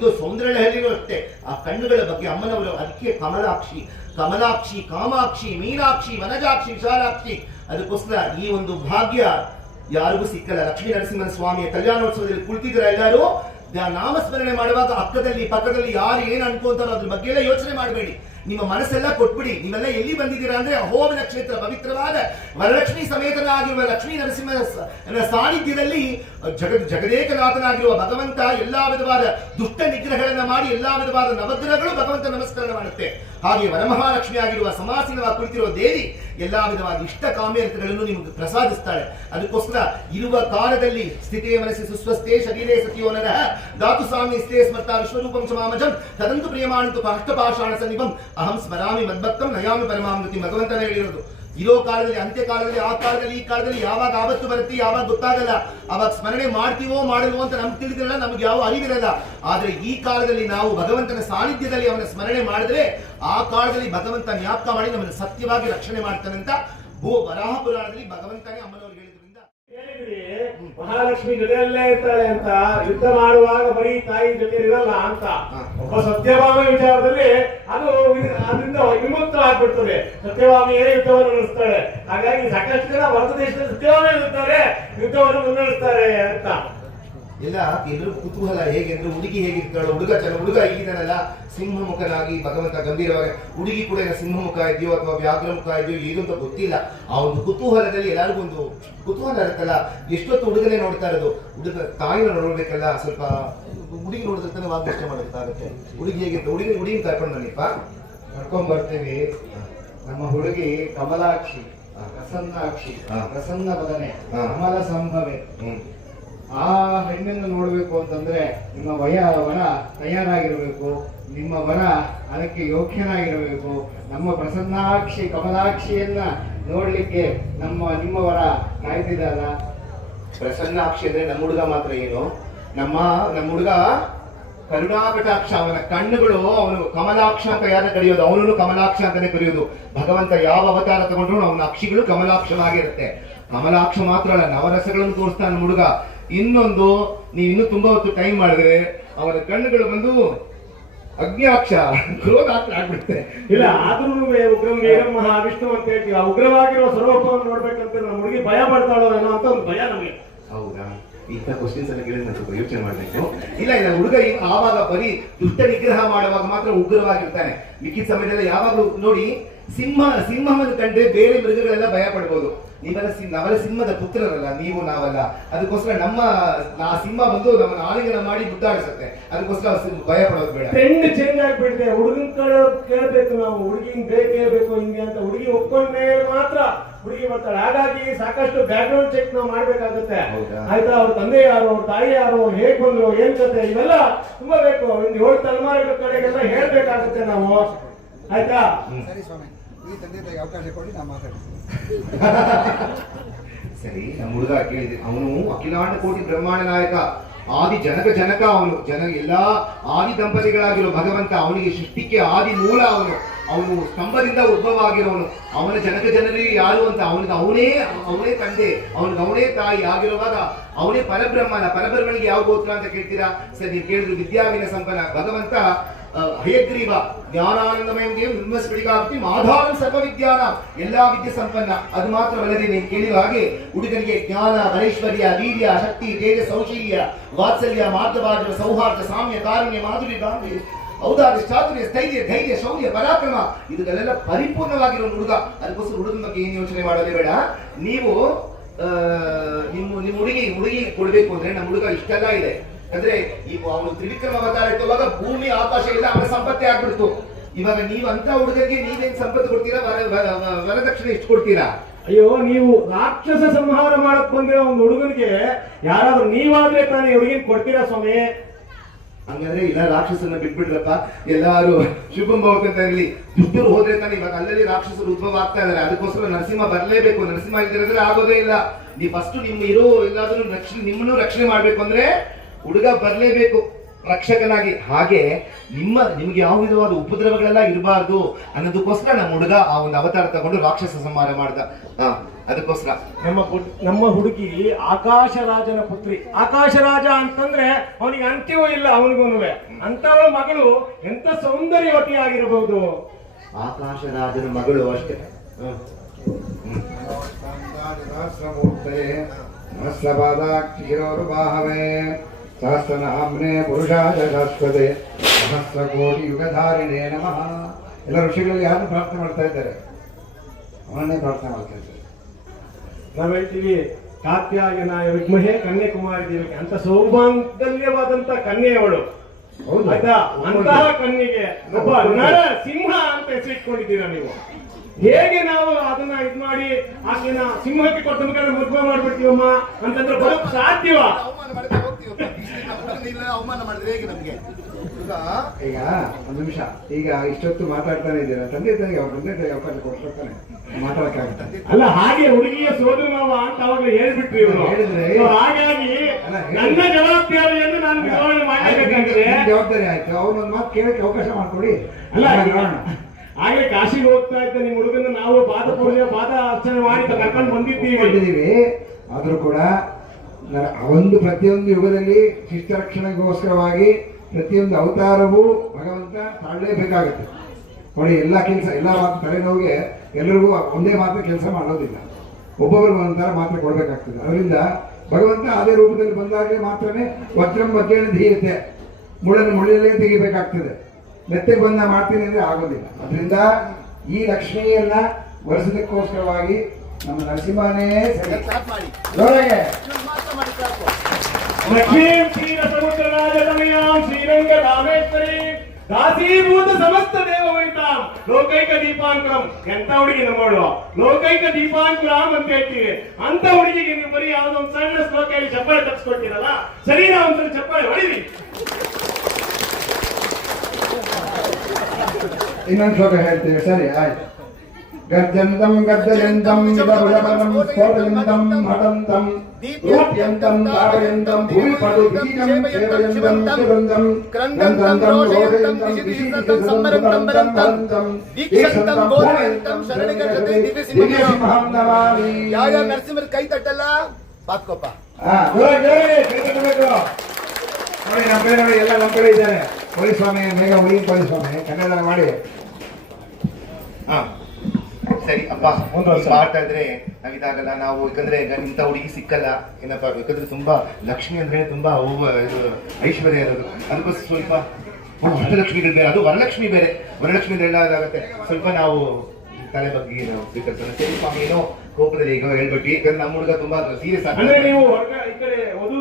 ಒಂದು ಸೌಂದರ್ಯಹಳ್ಳಿನೂ ಅಷ್ಟೇ ಆ ಕಣ್ಣುಗಳ ಬಗ್ಗೆ ಅಮ್ಮನವರು ಅದಕ್ಕೆ ಕಮಲಾಕ್ಷಿ, ಕಮಲಾಕ್ಷಿ, ಕಾಮಾಕ್ಷಿ, ಮೀನಾಕ್ಷಿ, ವನಜಾಕ್ಷಿ, ವಿಶಾಲಾಕ್ಷಿ. ಅದಕ್ಕೋಸ್ಕರ ಈ ಒಂದು ಭಾಗ್ಯ ಯಾರಿಗೂ ಸಿಕ್ಕಲ್ಲ. ಲಕ್ಷ್ಮೀ ನರಸಿಂಹನ ಸ್ವಾಮಿಯ ಕಲ್ಯಾಣೋತ್ಸವದಲ್ಲಿ ಕುಳಿತಿದ್ರ ಎಲ್ಲರೂ ನಾಮಸ್ಮರಣೆ ಮಾಡುವಾಗ ಅಕ್ಕದಲ್ಲಿ ಪಕ್ಕದಲ್ಲಿ ಯಾರು ಏನ್ ಅನ್ಕೊಂತಾರೋ ಅದ್ರ ಬಗ್ಗೆ ಎಲ್ಲ ಯೋಚನೆ ಮಾಡಬೇಡಿ. ನಿಮ್ಮ ಮನಸ್ಸೆಲ್ಲ ಕೊಟ್ಬಿಡಿ. ನೀವೆಲ್ಲ ಎಲ್ಲಿ ಬಂದಿದ್ದೀರಾ ಅಂದ್ರೆ ಅಹೋಬಿಲ ಕ್ಷೇತ್ರ ಪವಿತ್ರವಾದ ವರಲಕ್ಷ್ಮಿ ಸಮೇತನಾಗಿರುವ ಲಕ್ಷ್ಮೀ ನರಸಿಂಹನ ಸಾನ್ನಿಧ್ಯದಲ್ಲಿ ಜಗದೇಕನಾಥನಾಗಿರುವ ಭಗವಂತ ಎಲ್ಲಾ ವಿಧವಾದ ದುಷ್ಟ ನಿಗ್ರಹಗಳನ್ನ ಮಾಡಿ ಎಲ್ಲಾ ವಿಧವಾದ ನವಗ್ರಹಗಳು ಭಗವಂತ ನಮಸ್ಕಾರ ಮಾಡುತ್ತೆ. ಹಾಗೆ ವರಮಹಾಲಕ್ಷ್ಮಿ ಆಗಿರುವ ಸಮಾಸೀನವಾಗಿ ಕುಳಿತಿರುವ ದೇವಿ ಎಲ್ಲಾ ವಿಧವಾದ ಇಷ್ಟ ಕಾಮ್ಯಗಳನ್ನು ನಿಮಗೆ ಪ್ರಸಾದಿಸ್ತಾಳೆ. ಅದಕ್ಕೋಸ್ಕರ ಇರುವ ಕಾಲದಲ್ಲಿ ಸ್ಥಿತೇ ಮನಸ್ಸಿ ಸುಸ್ವಸ್ಥೆ ಶರೀರೇ ಸತಿಯೋ ನರಃ ಧಾತು ಸಾಮ್ಯ ಸ್ಥೇ ಸ್ಮರ್ತ ವಿಶ್ವರೂಪಂ ಸಮಾಮಜಂ ತದಂತು ಪ್ರಿಯಮಾಣಿತು ಅಷ್ಟಪಾಷಾಣ ಸನ್ನಿಭಂ ಅಹಂ ಸ್ಮರಾಮಿ ಮದ್ಭಕ್ತಂ ನಯಾಮಿ ಪರಮಾಮೃತಿ. ಭಗವಂತನ ಹೇಳಿರೋದು ಇರೋ ಕಾಲದಲ್ಲಿ, ಅಂತ್ಯ ಕಾಲದಲ್ಲಿ, ಆ ಕಾಲದಲ್ಲಿ, ಈ ಕಾಲದಲ್ಲಿ ಯಾವಾಗ ಆವತ್ತು ಬರುತ್ತೆ ಯಾವಾಗ ಗೊತ್ತಾಗಲ್ಲ. ಅವಾಗ ಸ್ಮರಣೆ ಮಾಡ್ತೀವೋ ಮಾಡಲ್ವೋ ಅಂತ ನಮ್ಗೆ ತಿಳಿದಿರಲ್ಲ, ನಮ್ಗೆ ಯಾವ ಅರಿವಿರಲ್ಲ. ಆದ್ರೆ ಈ ಕಾಲದಲ್ಲಿ ನಾವು ಭಗವಂತನ ಸಾನ್ನಿಧ್ಯದಲ್ಲಿ ಅವನ ಸ್ಮರಣೆ ಮಾಡಿದ್ರೆ ಆ ಕಾಲದಲ್ಲಿ ಭಗವಂತ ಜ್ಞಾಪಕ ಮಾಡಿ ನಮ್ಮನ್ನು ಸತ್ಯವಾಗಿ ರಕ್ಷಣೆ ಮಾಡ್ತಾನೆ ಅಂತ ವರಾಹ ಪುರಾಣದಲ್ಲಿ ಭಗವಂತನೇ ಅಮ್ಮನವ್ರು ಹೇಳಿದ್ರಿಂದ ಮಹಾಲಕ್ಷ್ಮಿ ಜೊತೆಯಲ್ಲೇ ಇರ್ತಾಳೆ ಅಂತ, ಯುದ್ಧ ಮಾಡುವಾಗ ಬರೀ ತಾಯಿ ಜೊತೆ ಇರಲ್ಲ ಅಂತ. ಒಬ್ಬ ಸತ್ಯಭಾಮ ವಿಚಾರದಲ್ಲಿ ಅದರಿಂದ ವಿಮುಕ್ತ ಆಗ್ಬಿಡ್ತದೆ. ಸತ್ಯಭಾಮಿಯೇ ಯುದ್ಧವನ್ನು ನಡೆಸ್ತಾಳೆ. ಹಾಗಾಗಿ ಸಾಕಷ್ಟು ಜನ ಭಾರತ ದೇಶದಲ್ಲಿ ಸತ್ಯಭಾಮೆ ಇರ್ತಾರೆ, ಯುದ್ಧವನ್ನು ಮುನ್ನಡೆಸ್ತಾರೆ ಅಂತ. ಎಲ್ಲ ಎಲ್ರಿಗೂ ಕುತೂಹಲ. ಹೇಗೆಂದ್ರೆ ಹುಡುಗಿ ಹೇಗಿರ್ತಾಳೋ, ಹುಡುಗ ಈಗಿದಾನಲ್ಲ ಸಿಂಹಮುಖನಾಗಿ ಭಗವಂತ ಗಂಭೀರವಾಗಿ, ಹುಡುಗಿ ಕೂಡ ಸಿಂಹಮುಖ ಇದೆಯೋ ಅಥವಾ ವ್ಯಾಘ್ರಮುಖ ಇದೆಯೋ ಏನು ಅಂತ ಗೊತ್ತಿಲ್ಲ. ಆ ಒಂದು ಕುತೂಹಲದಲ್ಲಿ ಎಲ್ಲರಿಗೂ ಒಂದು ಕುತೂಹಲ ಇರುತ್ತಲ್ಲ. ಎಷ್ಟೊತ್ತು ಹುಡುಗನೇ ನೋಡ್ತಾ ಇರೋದು, ತಾಯಿನ ನೋಡ್ಬೇಕಲ್ಲ. ಸ್ವಲ್ಪ ಹುಡುಗಿ ನೋಡಿದ್ರೆ ತಾನೇ ವಾದ ಇಷ್ಟ ಮಾಡೋದಕ್ಕಾಗುತ್ತೆ. ಹುಡುಗಿ ಹೇಗಿರ್ತ ಹುಡುಗಿನ ಕರ್ಕೊಂಡು ಬನ್ನಿಪ್ಪ, ಕರ್ಕೊಂಡ್ ಬರ್ತೀವಿ. ನಮ್ಮ ಹುಡುಗಿ ಕಮಲಾಕ್ಷಿ, ಪ್ರಸನ್ನಾಕ್ಷಿ, ಪ್ರಸನ್ನ ಬದನೆ, ಕಮಲ ಸಂಭವೆ. ಆ ಹೆಣ್ಣನ್ನು ನೋಡ್ಬೇಕು ಅಂತಂದ್ರೆ ನಿಮ್ಮ ವರ ತಯಾರಾಗಿರ್ಬೇಕು. ನಿಮ್ಮ ವರ ಅದಕ್ಕೆ ಯೋಗ್ಯನಾಗಿರಬೇಕು. ನಮ್ಮ ಪ್ರಸನ್ನಾಕ್ಷಿ ಕಮಲಾಕ್ಷಿಯನ್ನ ನೋಡ್ಲಿಕ್ಕೆ ನಿಮ್ಮ ವರ ಕಾಯ್ತಿದ್ದಾರ. ಪ್ರಸನ್ನಾಕ್ಷಿ ಅಂದ್ರೆ ನಮ್ಮ ಹುಡುಗ ಮಾತ್ರ ಏನು, ನಮ್ಮ ಹುಡುಗ ಕರುಣಾಕಟಾಕ್ಷ. ಅವನ ಕಣ್ಣುಗಳು, ಅವನು ಕಮಲಾಕ್ಷ ಅಂತ ಯಾರನ್ನ ಕರೆಯೋದು, ಅವನನ್ನು ಕಮಲಾಕ್ಷ ಅಂತಾನೆ ಕರೆಯೋದು. ಭಗವಂತ ಯಾವ ಅವತಾರ ತಗೊಂಡ್ರು ಅವನ ಅಕ್ಷಿಗಳು ಕಮಲಾಕ್ಷವಾಗಿರುತ್ತೆ. ಕಮಲಾಕ್ಷ ಮಾತ್ರ ಅಲ್ಲ, ನವರಸಗಳನ್ನು ತೋರಿಸ್ತಾನೆ ನಮ್ಮ ಹುಡುಗ. ಇನ್ನೊಂದು, ನೀವು ಇನ್ನೂ ತುಂಬಾ ಹೊತ್ತು ಟೈಮ್ ಮಾಡಿದ್ರೆ ಅವನ ಕಣ್ಣುಗಳು ಬಂದು ಅಗ್ನಿಯಾಕ್ಷ, ಕ್ರೋಧಾಕ್ಷ ಆಗ್ಬಿಡುತ್ತೆ. ಇಲ್ಲ ಆದ್ರೂ ಉಗ್ರಂ ವೀರಂ ಮಹಾವಿಷ್ಣು ಅಂತ ಹೇಳ್ತೀವಿ. ಆ ಉಗ್ರವಾಗಿರುವ ಸ್ವರೂಪವನ್ನು ನೋಡ್ಬೇಕಂತ ನಮ್ಮ ಹುಡುಗಿ ಭಯ ಪಡ್ತಾಳೋ ಏನೋ ಅಂತ ಒಂದು ಭಯ ನಮಗೆ. ಹೌದಾ? ಇಂಥ ಕ್ವಶನ್ಸ್ ಎಲ್ಲ ಕೇಳಿದ್ರೆ ಸ್ವಲ್ಪ ಯೋಚನೆ ಮಾಡ್ಬೇಕು. ಇಲ್ಲ ಹುಡುಗ ಆವಾಗ ಬರೀ ದುಷ್ಟ ನಿಗ್ರಹ ಮಾಡುವಾಗ ಮಾತ್ರ ಉಗ್ರವಾಗಿರ್ತಾನೆ. ಮಿಕ್ಕಿದ ಸಮಯದಲ್ಲಿ ಯಾವಾಗಲೂ ನೋಡಿ, ಸಿಂಹವನ್ನು ಕಂಡ್ರೆ ಬೇರೆ ಮೃಗಗಳೆಲ್ಲ ಭಯ ಪಡ್ಬೋದು. ನವರ ಸಿಂಹದ ಪುತ್ರರಲ್ಲ ನೀವು, ನಾವಲ್ಲ. ಅದಕ್ಕೋಸ್ಕರ ಆ ಸಿಂಹ ಬಂದು ನಮ್ಮನ್ನು ಆಲಿಂಗನ ಮಾಡಿ ಮುದ್ದಾಡಿಸುತ್ತೆ. ಅದಕ್ಕೋಸ್ಕರ ಭಯ ಪಡೋದು ಬೇಡ. ಟ್ರೆಂಡ್ ಚೇಂಜ್ ಆಗ್ಬಿಟ್ಟಿದೆ. ಹುಡುಗನ್ ಕೇಳ್ಬೇಕು ನಾವು, ಹುಡುಗಿನ್ ಬೇಕೇಬೇಕು ಹಿಂಗೆ ಅಂತ. ಹುಡುಗಿ ಒಪ್ಕೊಂಡ ಮೇಲೆ ಮಾತ್ರ ಹುಡುಗಿ ಬರ್ತಾಳೆ. ಹಾಗಾಗಿ ಸಾಕಷ್ಟು ಬ್ಯಾಕ್ ಗ್ರೌಂಡ್ ಚೆಕ್ ನಾವು ಮಾಡ್ಬೇಕಾಗುತ್ತೆ. ಆಯ್ತಾ? ಅವ್ರ ತಂದೆ ಯಾರು, ಅವ್ರ ತಾಯಿ ಯಾರು, ಹೇಗ್ ಬಂದ್ರು, ಏನ್ ಕತೆ, ಇವೆಲ್ಲ ತುಂಬಾ ಬೇಕು. ಒಂದು 7 ತಲೆಮಾರುಗಳ ಕಡೆಗೆಲ್ಲ ಹೇಳ್ಬೇಕಾಗುತ್ತೆ ನಾವು. ಆಯ್ತಾ? ಸರಿ ಸ್ವಾಮಿ, ಈ ತಂದೆ ಅವಕಾಶ ಕೊಡಿ, ನಾ ಮಾತಾಡ್ತೀನಿ. ಸರಿ, ನಮ್ಮ ಹುಡುಗ ಕೇಳಿದೆ. ಅವನು ಅಖಿಲಾಂಡ ಕೋಟಿ ಬ್ರಹ್ಮಾಂಡ ನಾಯಕ, ಆದಿ ಜನಕ ಅವನು. ಎಲ್ಲಾ ಆದಿ ದಂಪತಿಗಳಾಗಿರೋ ಭಗವಂತ, ಅವನಿಗೆ ಸೃಷ್ಟಿಗೆ ಆದಿ ಮೂಲ ಅವನು ಸ್ತಂಭದಿಂದ ಉದ್ಭವ ಆಗಿರೋನು. ಅವನ ಜನರಿಗೆ ಯಾರು ಅಂತ ಅವನೇ ತಂದೆ, ಅವನೇ ತಾಯಿ ಆಗಿರುವಾಗ ಅವನೇ ಪರಬ್ರಹ್ಮನಿಗೆ ಯಾವ ಗೋತ್ರ ಅಂತ ಕೇಳ್ತೀರಾ? ಸರಿ, ನೀವು ಕೇಳಿದ್ರು ವಿದ್ಯಾವಿನ ಸಂಪನ್ನ ಭಗವಂತ ಹಯಗ್ರೀವ ಜ್ಞಾನಾನಂದಮಯಂ ದೇವ್ ನಿರ್ಮಸ್ಫಟಿಕಾಗ್ತಿ ಮಾಧಾರಂ ಸರ್ವ ವಿದ್ಯಾನ, ಎಲ್ಲಾ ವಿದ್ಯೆ ಸಂಪನ್ನ. ಅದು ಮಾತ್ರವಲ್ಲದೆ ನೀವು ಕೇಳಿದ ಹಾಗೆ ಹುಡುಗನಿಗೆ ಜ್ಞಾನ, ಐಶ್ವರ್ಯ, ವೀರ್ಯ, ಶಕ್ತಿ, ತೇಜ, ಸೌಶಲ್ಯ, ವಾತ್ಸಲ್ಯ, ಮಾರ್ಗಭಾಜ, ಸೌಹಾರ್ದ, ಸಾಮ್ಯ, ಕಾರುಣ್ಯ, ಮಾಧುರ್ಯ, ಗಾಂಭೀರ್ಯ, ಔದಾರ್ಯ, ಚಾತುರ್ಯ, ಸ್ಥೈರ್ಯ, ಧೈರ್ಯ, ಶೌರ್ಯ, ಪರಾಕ್ರಮ, ಇದೆಲ್ಲ ಪರಿಪೂರ್ಣವಾಗಿರೋ ಹುಡುಗ. ಅದಕ್ಕೋಸ್ಕರ ಹುಡುಗನ ಬಗ್ಗೆ ಏನು ಯೋಚನೆ ಮಾಡೋದೇ ಬೇಡ. ನೀವು ನಿಮ್ಮ ಹುಡುಗಿ ಕೊಡ್ಬೇಕು ಅಂದ್ರೆ ನಮ್ಮ ಹುಡುಗ ಇಷ್ಟೆಲ್ಲ ಇದೆ ಅಂದ್ರೆ, ಈಗ ಅವನು ತ್ರಿವಿಕ್ರಮ ಅವತಾರ ಇಟ್ಟುವಾಗ ಭೂಮಿ ಆಕಾಶ ಇಲ್ಲ ಅವನ ಸಂಪತ್ತೇ ಆಗ್ಬಿಡ್ತು. ಇವಾಗ ನೀವಂತ ಹುಡುಗರಿಗೆ ನೀವೇನ್ ಸಂಪತ್ತು ಕೊಡ್ತೀರಾ? ವರದಕ್ಷಿಣೆ ಎಷ್ಟು ಕೊಡ್ತೀರಾ? ಅಯ್ಯೋ, ನೀವು ರಾಕ್ಷಸ ಸಂಹಾರ ಮಾಡಕ್ ಬಂದಿರೋ ಒಂದು ಹುಡುಗನಿಗೆ ಯಾರಾದ್ರೂ ನೀವಾದ್ರೆ ತಾನೇ ಹುಡುಗಿನ ಕೊಡ್ತೀರಾ ಸ್ವಾಮಿ? ಹಂಗಂದ್ರೆ ಇಲ್ಲ, ರಾಕ್ಷಸನ್ನ ಬಿಟ್ಬಿಡ್ರಪ್ಪ, ಎಲ್ಲಾರು ಶುಭಂ ಭವತಿ ಅಂತ ಇರಲಿ. ದುಷ್ಟರು ಹೋದ್ರೆ ತಾನೆ ಇವಾಗ ಅಲ್ಲಲ್ಲಿ ರಾಕ್ಷಸರು ಉದ್ಭವ ಆಗ್ತಾ ಇದಾರೆ. ಅದಕ್ಕೋಸ್ಕರ ನರಸಿಂಹ ಬರ್ಲೇಬೇಕು. ನರಸಿಂಹ ಇದ್ದಿದ್ರೆ ಆಗೋದೇ ಇಲ್ಲ. ನೀವು ಫಸ್ಟ್ ನಿಮ್ಮ ಇರೋ ಎಲ್ಲಾದ್ರೂ ನಿಮ್ಮನ್ನು ರಕ್ಷಣೆ ಮಾಡ್ಬೇಕು ಅಂದ್ರೆ ಹುಡುಗ ಬರ್ಲೇಬೇಕು ರಕ್ಷಕನಾಗಿ. ಹಾಗೆ ನಿಮ್ಗೆ ಯಾವ ವಿಧವಾದ ಉಪದ್ರವಗಳೆಲ್ಲ ಇರಬಾರ್ದು ಅನ್ನೋದಕ್ಕೋಸ್ಕರ ನಮ್ಮ ಹುಡುಗ ಆ ಒಂದು ಅವತಾರ ತಗೊಂಡು ರಾಕ್ಷಸ ಸಂಹಾರ ಮಾಡ್ದ. ಅದಕ್ಕೋಸ್ಕರ ನಮ್ಮ ಹುಡುಗಿ ಆಕಾಶ ರಾಜನ ಪುತ್ರಿ. ಆಕಾಶ ರಾಜ ಅಂತಂದ್ರೆ ಅವನಿಗೆ ಅಂತ್ಯವೂ ಇಲ್ಲ ಅವನಿಗೂನುವೆ. ಅಂತವಳ ಮಗಳು ಎಂತ ಸೌಂದರ್ಯವತಿ ಆಗಿರಬಹುದು. ಆಕಾಶ ರಾಜನ ಮಗಳು ಅಷ್ಟೇ. ಸಹಸ್ರಮೂರ್ತೆ ಸಹಸ್ರಪಾದಾಕ್ಷಿರೋರ್ಬಾಹವೇ ಸಹಸ್ರನಾಮ್ನೆ ಪುರುಷಾಯ ಶಾಶ್ವತೆ ಸಹಸ್ರಕೋಟಿ ಯುಗಧಾರಿಣೇ ನಮಃ. ಎಲ್ಲ ಋಷಿಗಳಲ್ಲಿ ಯಾರು ಪ್ರಾರ್ಥನೆ ಮಾಡ್ತಾ ಇದ್ದಾರೆ? ಅವನನ್ನೇ ಪ್ರಾರ್ಥನೆ ಮಾಡ್ತಾ ಇದ್ದಾರೆ. ನಾವು ಹೇಳ್ತೀವಿ ಕಾತ್ಯಾಯನಾಯ ವಿದ್ಮಹೇ ಕನ್ಯಾಕುಮಾರಿ ದೇವಿಗೆ ಅಂತ ಸೌಭಾಗ್ಯವಾದಂತ ಕನ್ಯೆಯವಳು. ಹೌದು. ಆಯ್ತಾ? ಅಂತಹ ಕನ್ಯೆಗೆ ಒಬ್ಬ ನರ ಸಿಂಹ ಅಂತ ಹೆಸರಿಟ್ಕೊಂಡಿದ್ದೀರಾ ನೀವು. ಹೇಗೆ ನಾವು ಅದನ್ನ ಇದ್ ಮಾಡಿ ಆಕೆನ ಸಿಂಹಕ್ಕೆ ಕೊಟ್ಟ ಮುಖಾಂತರ ಮದುವೆ ಮಾಡ್ಬಿಡ್ತೀವಮ್ಮ ಅಂತಂದ್ರೆ ಬರೋಕ್ ಸಾಧ್ಯವಾ? ಅವಮಾನ ಮಾಡಿದ್ರೆ ಹೇಗೆ ನಮ್ಗೆ? ಈಗ ಒಂದು ನಿಮಿಷ, ಈಗ ಇಷ್ಟೊತ್ತು ಮಾತಾಡ್ತಾನೆ ಇದ್ದೀರಾ, ತಂದೆ ತಾಯಿಗೆ ಅವ್ರ ತಂದೆ ತಾಯಿಗೆ ಅವಕಾಶ ಕೊಡ್ತಾರೆ ಮಾತಾಡಕ್ಕಾಗುತ್ತೆ. ಅಲ್ಲ, ಹಾಗೆ ಹುಡುಗಿಯ ಸೋದರ ಮಾವ ಅಂತ ಅವಾಗಲೇ ಹೇಳ್ಬಿಟ್ರಿ ಇವ್ರು. ಹೇಳಿದ್ರೆ ಹಾಗಾಗಿ ನನ್ನ ಜವಾಬ್ದಾರಿಯನ್ನು ನಾನು ನಿರ್ವಹಣೆ ಮಾಡಬೇಕಾಗಿದೆ. ಜವಾಬ್ದಾರಿ ಆಯ್ತು, ಅವ್ರನ್ನೊಂದು ಮಾತು ಕೇಳಕ್ಕೆ ಅವಕಾಶ ಮಾಡ್ಕೊಡಿ. ಅಲ್ಲ, ಆಗ್ಲೇ ಕಾಶಿಗೆ ಹೋಗ್ತಾ ಇದ್ದ ನಿಮ್ ಹುಡುಗನ ನಾವು ಪಾದ ಪೂಜೆ ಪಾದ ಅರ್ಚನೆ ಮಾಡಿ ಕರ್ಕೊಂಡು ಬಂದಿದ್ದೀವಿ. ಆದ್ರೂ ಕೂಡ ಒಂದು ಪ್ರತಿಯೊಂದು ಯುಗದಲ್ಲಿ ಶಿಷ್ಟ ರಕ್ಷಣೆಗೋಸ್ಕರವಾಗಿ ಪ್ರತಿಯೊಂದು ಅವತಾರವೂ ಭಗವಂತ ತಾಳಲೇಬೇಕಾಗುತ್ತೆ ನೋಡಿ. ಎಲ್ಲ ಕೆಲಸ, ಎಲ್ಲ ಮಾತು ತಲೆನೋವಿಗೆ ಎಲ್ಲರಿಗೂ ಒಂದೇ ಮಾತ್ರ ಕೆಲಸ ಮಾಡೋದಿಲ್ಲ, ಒಬ್ಬೊಬ್ಬರಿಗೂ ಒಂಥರ ಮಾತ್ರ ಕೊಡ್ಬೇಕಾಗ್ತದೆ. ಅದರಿಂದ ಭಗವಂತ ಅದೇ ರೂಪದಲ್ಲಿ ಬಂದಾಗಲೇ ಮಾತ್ರನೇ ವಜ್ರಂ ವಜ್ರೇಣ ಧೀಯತೆ, ಮುಳ್ಳನ್ನು ಮುಳ್ಳಲ್ಲೇ ತೆಗಿಬೇಕಾಗ್ತದೆ. ಮೆತ್ತಗೆ ಬಂದ ಮಾಡ್ತೀನಿ ಅಂದ್ರೆ ಆಗೋದಿಲ್ಲ. ಅದರಿಂದ ಈ ಲಕ್ಷ್ಮಿಯನ್ನ ವರ್ಷದಕ್ಕೋಸ್ಕರವಾಗಿ ನಮ್ಮ ನರಸಿಂಹನೇ ಜೋರಾಗೆ ಲಕ್ಷ್ಮೀಂ ಕ್ಷೀರ ಸಮುದ್ರ ರಾಜತನಯಾಂ ಶ್ರೀರಂಗ ರಾಮೇಶ್ವರಿ ದಾಸೀಭೂತ ಸಮಸ್ತ ದೇವವನಿತಾಂ ಲೋಕೈಕ ದೀಪಾಂಕರಂ. ಎಂತ ಹುಡುಗಿ ನಮ್ಮಳು, ಲೋಕೈಕ ದೀಪಾಂಕುರಾಮ್ ಅಂತ ಹೇಳ್ತೀವಿ. ಅಂತ ಹುಡುಗಿಗೆ ನೀವು ಬರೀ ಯಾವ್ದೋ ಒಂದು ಸಣ್ಣ ಶ್ಲೋಕ ಹೇಳಿ ಚಪ್ಪಾಳೆ ತಪ್ಪಿಸ್ಕೊಡ್ತೀರಲ್ಲ, ಸರಿನಾ? ಒಂದ್ಸಲ ಚಪ್ಪಾಳೆ ಹೊಡಿರಿ. ಇನ್ನೊಂದು ಶ್ಲೋಕ ಹೇಳ್ತೀವಿ, ಸರಿ ಆಯ್ತು. ಗರ್ಜಂತಂ ಗರ್ಜಯಂತಂ ವಿದಬುಲಬಲಂ ಸ್ಫೋಟಯಂತಂ ಮಟಂತಂ ರೂಪ್ಯಂತಂ ತಾಪಯಂತಂ ಭೂಮಿ ಪಡು ಬೀಜಂ ಸೇವಯಂತಂ ಸುಗಂಧಂ ಕ್ರಂದಂತಂ ರೋದಯಂತಂ ವಿಶೀದಿತಂ ಸಂಬರಂತಂ ದೀಕ್ಷಂತಂ ಗೋರಯಂತಂ ಶರಣಗತೇ ದಿವ್ಯಸಿಂಹಂ ನಮಾಮಿ. ಯಾವ ನರಸಿಂಹರ ಕೈ ತಟ್ಟಲ್ಲ ಪಾತ್ಕೊಪ್ಪ. ಜೋರಾಗಿ ಕೈ ತಟ್ಟಬೇಕು ನೋಡಿ. ನಮ್ಮ ಕಡೆ ನೋಡಿ, ಎಲ್ಲ ನಮ್ಮ ಕಡೆ ಇದ್ದಾರೆ. ಹೋಳಿ ಸ್ವಾಮಿ, ಮೇಘ ಹುಳಿ ಹೋಳಿ ಸ್ವಾಮಿ ಕನ್ನಡ ಮಾಡಿ. ಸರಿ ಅಪ್ಪ, ಆಟ ಇದ್ರೆ ನಾವಿದಾಗಲ್ಲ ನಾವು, ಯಾಕಂದ್ರೆ ಇಂಥ ಹುಡುಗಿ ಸಿಕ್ಕಲ್ಲ ಏನಪ್ಪ. ಯಾಕಂದ್ರೆ ತುಂಬಾ ಲಕ್ಷ್ಮಿ ಅಂದ್ರೆ ತುಂಬಾ ಐಶ್ವರ್ಯ ಇರೋದು. ಅದಕ್ಕೋಸ್ಕರ ಸ್ವಲ್ಪ ಅಷ್ಟಲಕ್ಷ್ಮಿಗಳು ಬೇರೆ, ಅದು ವರಲಕ್ಷ್ಮಿ ಬೇರೆ. ವರಲಕ್ಷ್ಮಿ ಹೇಳೋದಾಗತ್ತೆ. ಸ್ವಲ್ಪ ನಾವು ತಲೆ ಬಗ್ಗೆ ನಾವು ಸ್ವೀಕರಿಸೋಣ. ಸರಿ ಸ್ವಾಮಿ, ಏನೋ ಕೋಪದಲ್ಲಿ ಈಗ ಹೇಳ್ಬಿಟ್ಟು, ಯಾಕಂದ್ರೆ ನಮ್ಮ ಹುಡುಗ ತುಂಬಾ ಸೀರಿಯಸ್ ಅಂದ್ರೆ ನೀವು ಈ ಕಡೆ ವಧು